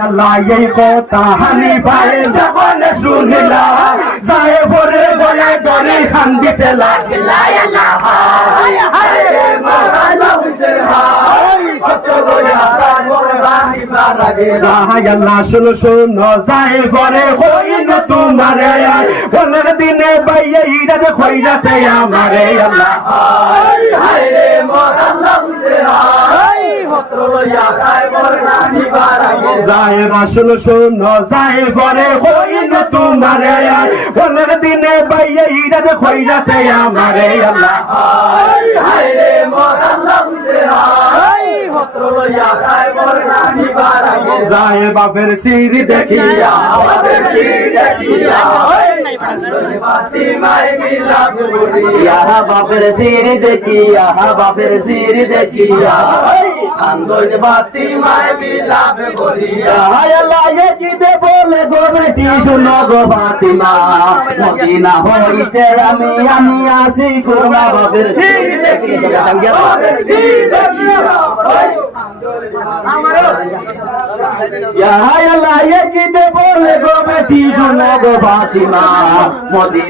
আল্লাহ এই কথা হানি ভাই যখন শুনিলা যায় ভরে গলায় দড়ি খান দিতে লাগিলা আল্লাহ আরে মালা বুঝে হাই কত লয়া মোর রানী বারাগে যায় আল্লাহ শুনো শুনো যায় ভরে হইল তোমারে কোনের দিনে বাইয়ে ইরাদ কইরাছে আমারে আল্লাহ হায় রে মোর আল্লাহ বুঝে হাই কত লয়া মোর রানী বারাগে যায় রাসূল শুনো যায় ভরে হইল তোমারে কোনের দিনে বাইয়ে ইরাদ কইরাছে আমারে আল্লাহ হায় রে মোর আল্লাহ বুঝে হাই কত লয়া মোর রানী বারাগে যায় বাপের সির দেখিয়া বাপের সির দেখিয়া ফাতিমায়ে বিলাপ করিয়া বাপের সির দেখিয়া বাপের সির দেখিয়া আন্দোল ফাতিমায়ে বিলাপ করিয়া আল্লাহ জিদে বলে গো বেটি শুনো গো ফাতিমা মদিনা হইতে আমি আসি কুরবা বাপের সির দেখিয়া বাপের সির দেখিয়া আল্লাহ জিদে বলে গো বেটি শুনো গো ফাতিমা মদিনা